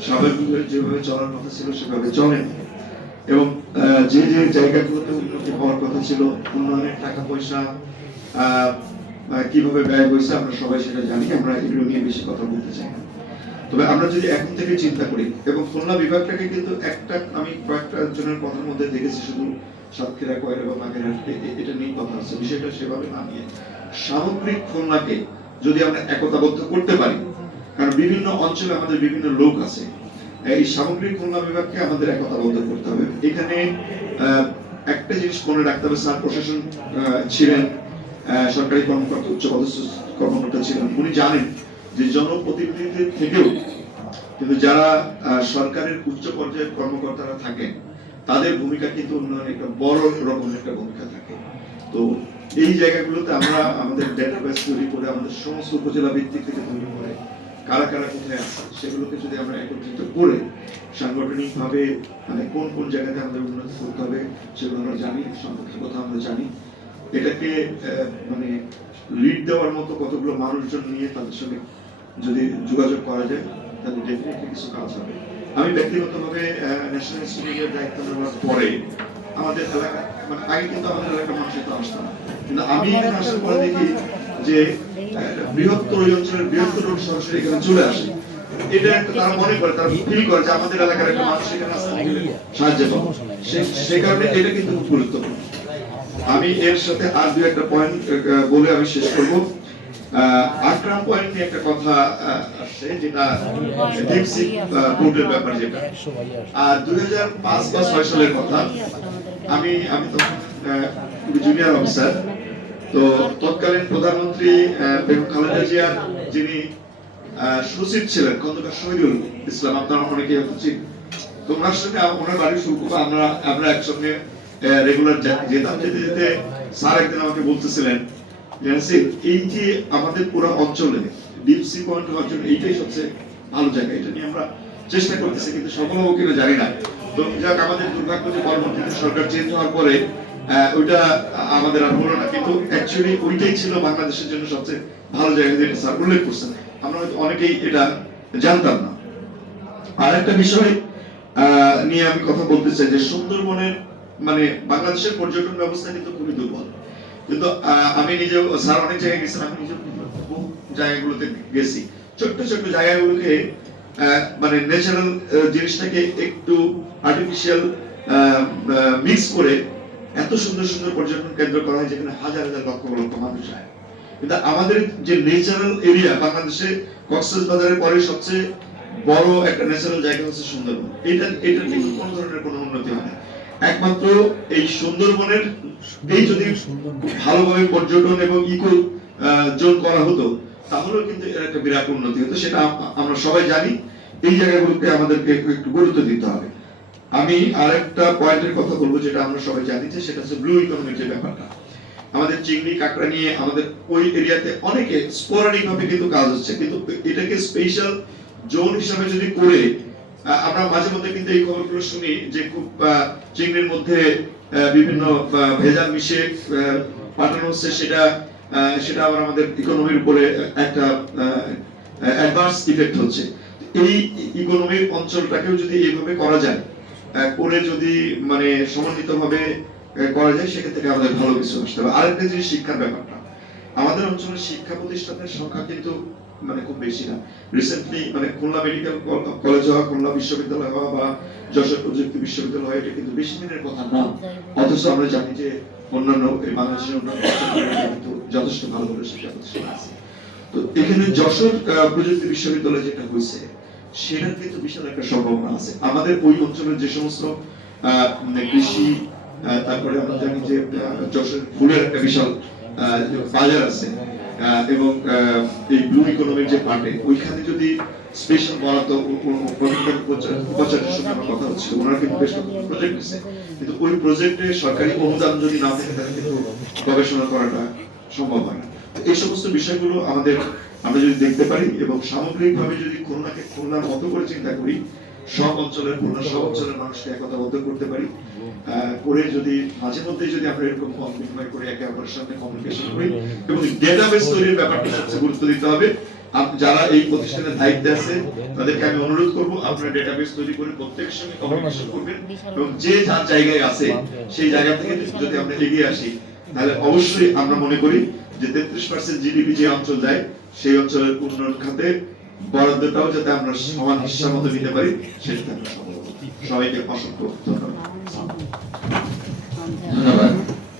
স্বাভাবিকভাবে যেভাবে চলার কথা ছিল, সেভাবে চলেনি। এবং যে যে জায়গাগুলোতে উন্নতি হওয়ার কথা ছিল উন্নয়নের টাকা পয়সা কীভাবে ব্যয় হয়েছে, আমরা সবাই সেটা জানি, আমরা এগুলো নিয়ে বেশি কথা বলতে চাই না। তবে আমরা যদি এখন থেকে চিন্তা করি, এবং খুলনা বিভাগটাকে কিন্তু একটা, আমি কয়েকটা জনের কথার মধ্যে দেখেছি, শুধু সাতক্ষীরা কয়রা বা বাগেরহাট এ- এ- এটা নিয়ে কথা আছে বিষয়টা সেভাবে না নিয়ে সামগ্রিক খুলনাকে যদি আমরা একতাবদ্ধ করতে পারি কারণ বিভিন্ন অঞ্চলে আমাদের বিভিন্ন লোক আছে। এই সামগ্রিক খুলনা বিভাগকে আমাদের একতাবদ্ধ করতে হবে। এখানে একটা জিনিস মনে রাখতে হবে, স্যার প্রশাসন ছিলেন সরকারি কর্মকর্তা, উচ্চ পদস্থ কর্মকর্তা ছিলেন। উনি জানেন যে জনপ্রতিনিধিদের থেকেও কিন্তু যারা সরকারের উচ্চ পর্যায়ের কর্মকর্তারা থাকেন, তাদের ভূমিকা কিন্তু উন্নয়নে একটা বড় রকমের একটা ভূমিকা থাকে। তো এই জায়গাগুলোতে আমরা আমাদের ডেটাবেস তৈরি করে আমাদের সমস্ত উপজেলা ভিত্তিক থেকে তৈরি করে কারা কারা কোথায় আছে সেগুলোকে যদি আমরা একত্রিত করে সাংগঠনিক ভাবে মানে কোন কোন জায়গাতে আমাদের উন্নতি করতে হবে সেগুলো আমরা জানি সম্পর্কের কথা আমরা জানি। এটাকে মানে লিড দেওয়ার মতো কতগুলো মানুষজন নিয়ে তাদের সঙ্গে যদি যোগাযোগ করা যায় তাহলে ডেফিনেটলি কিছু কাজ হবে। আমি ব্যক্তিগতভাবে ন্যাশনাল ইনস্টিটিউটের দায়িত্ব নেওয়ার পরে আমাদের এলাকা মানে আগে কিন্তু আমাদের এলাকার মানুষ তো আসতো না। কিন্তু আমি এখানে আসার পরে দেখি যে বৃহত্তর ওই অঞ্চলের বৃহত্তর সরাসরি এখানে চলে আসে। এটা একটা তারা মনে করে, তারা ফিল করে যে আমাদের এলাকার একটা মানুষ এখানে আসতে সাহায্য পাবো সে- কারণে এটা কিন্তু গুরুত্বপূর্ণ। আমি এর সাথে আর দু একটা পয়েন্ট বলে আমি শেষ করব। আকরাম পয়েন্ট নিয়ে একটা কথা আসছে, যেটা পোর্টের ব্যাপার যেটা। আর দুই হাজার পাঁচ বা ছয় সালের কথা। আমি আমি তখন জুনিয়র অফিসার তো তৎকালীন প্রধানমন্ত্রী বেগম খালেদা জিয়ার যিনি সচিব ছিলেন, খন্দকার শহীদুল ইসলাম, আপনারা তো ওনার সঙ্গে ওনার আমরা আমরা একসঙ্গে রেগুলার যেতাম, যেতে যেতে স্যার একদিন আমাকে বলতেছিলেন এই যে আমাদের পুরো অঞ্চলে ডিপ সি পয়েন্ট হওয়ার জন্য এইটাই সবচেয়ে ভালো জায়গা, এটা নিয়ে আমরা চেষ্টা করতেছি, কিন্তু সফল কিনা জানি না। তো যাক, আমাদের দুর্ভাগ্য যে পরবর্তীতে সরকার চেঞ্জ হওয়ার পরে ওইটা আমাদের আর হলো না। কিন্তু অ্যাকচুয়ালি ওইটাই ছিল বাংলাদেশের জন্য সবচেয়ে ভালো জায়গা যেটা স্যার উল্লেখ করছেন। আমরা অনেকেই এটা জানতাম না। আর একটা বিষয় নিয়ে আমি কথা বলতে চাই যে সুন্দরবনের মানে বাংলাদেশের পর্যটন ব্যবস্থা কিন্তু খুবই দুর্বল। কিন্তু আমি স্যার অনেক জায়গায় গেছেন, আমি নিজেও বহু জায়গাগুলোতে গেছি। ছোট্ট ছোট্ট জায়গাগুলোকে মানে ন্যাচারাল জিনিসটাকে একটু আর্টিফিশিয়াল মিক্স করে এত সুন্দর সুন্দর পর্যটন কেন্দ্র করা হয় যেখানে হাজার হাজার লক্ষ লক্ষ মানুষ যায় কিন্তু আমাদের যে ন্যাচারাল এরিয়া বাংলাদেশে কক্সবাজারের পরে সবচেয়ে বড় একটা ন্যাচারাল জায়গা হচ্ছে সুন্দরবন। এটা এটা কিন্তু কোনো ধরনের কোনো উন্নতি হয় না। একমাত্র এই সুন্দরবনের এই যদি ভালোভাবে পর্যটন এবং ইকো জোন করা হতো, তাহলেও কিন্তু এর একটা বিরাট উন্নতি হতো। সেটা আমরা সবাই জানি। এই জায়গাগুলোকে আমাদেরকে একটু একটু গুরুত্ব দিতে হবে। আমি আরেকটা পয়েন্টের কথা বলব যেটা আমরা সবাই জানি যে সেটা হচ্ছে ব্লু ইকোনমিক যে ব্যাপারটা। আমাদের চিংড়ি, কাঁকড়া নিয়ে আমাদের ওই এরিয়াতে অনেকে স্পোরাডিক ভাবে কিন্তু কাজ হচ্ছে। কিন্তু এটাকে স্পেশাল জোন হিসাবে যদি করে আমরা মাঝে মধ্যে কিন্তু এই খবরগুলো শুনি যে খুব চিংড়ির মধ্যে বিভিন্ন ভেজাল মিশে পাঠানো হচ্ছে সেটা সেটা আবার আমাদের ইকোনমির উপরে একটা অ্যাডভান্স ইফেক্ট হচ্ছে। এই ইকোনমির অঞ্চলটাকেও যদি এইভাবে করা যায় করে যদি মানে সমন্বিতভাবে করা যায়, সেক্ষেত্রে আমাদের ভালো কিছু আসতে হবে আরেকটা জিনিস, শিক্ষার ব্যাপারটা। আমাদের অঞ্চলের শিক্ষা প্রতিষ্ঠানের সংখ্যা কিন্তু মানে খুব বেশি না। রিসেন্টলি মানে খুলনা মেডিকেল কলেজ হওয়া, খুলনা বিশ্ববিদ্যালয় হওয়া বা যশোর প্রযুক্তি বিশ্ববিদ্যালয় হওয়া, এটা কিন্তু বেশি দিনের কথা না। অথচ আমরা জানি যে, অন্যান্য বাংলাদেশের অন্যান্য কিন্তু যথেষ্ট ভালো ভালো শিক্ষা প্রতিষ্ঠান আছে। তো এখানে যশোর প্রযুক্তি বিশ্ববিদ্যালয় যেটা হয়েছে সেটার কিন্তু বিশাল একটা সম্ভাবনা আছে। আমাদের ওই অঞ্চলের যে সমস্ত মানে কৃষি তারপরে আমরা জানি যে যশোর ফুলের একটা বিশাল বাজার আছে। এবং এই ব্লু ইকোনমির যে পার্টে ওইখানে যদি স্পেশাল বরাদ্দ উপাচার্যের সঙ্গে আমার কথা হচ্ছিল ওনারা কিন্তু বেশ প্রজেক্ট দিচ্ছে কিন্তু ওই প্রজেক্টে সরকারি অনুদান যদি না থাকে, তাহলে কিন্তু গবেষণা করাটা সম্ভব হয় না। এই সমস্ত বিষয়গুলো আমাদের আমরা যদি দেখতে পারি এবং সামগ্রিকভাবে যদি খুলনাকে খুলনার মতো করে চিন্তা করি, সব অঞ্চলের খুলনা, সব অঞ্চলের মানুষকে একতাবদ্ধ করতে পারি। করে যদি মাঝে মধ্যে যদি আমরা এরকম বিনিময় করে একে অপরের কমিউনিকেশন করি, এবং ডেটাবেস তৈরির ব্যাপারটা সবচেয়ে গুরুত্ব দিতে হবে। যারা এই প্রতিষ্ঠানের দায়িত্বে আছে, তাদেরকে আমি অনুরোধ করব, আপনারা ডেটাবেস তৈরি করে প্রত্যেকের সঙ্গে কমিউনিকেশন করবেন এবং যে যার জায়গায় আছে, সেই জায়গা থেকে যদি আমরা এগিয়ে আসি, তাহলে অবশ্যই আমরা মনে করি যে তেত্রিশ পার্সেন্ট জিডিপি যে অঞ্চল যায়, সেই অঞ্চলের উন্নয়ন খাতে বরাদ্দটাও যাতে আমরা সমান হিসাব মতো নিতে পারি, সেটা সবাইকে অসংখ্য ধন্যবাদ। ধন্যবাদ।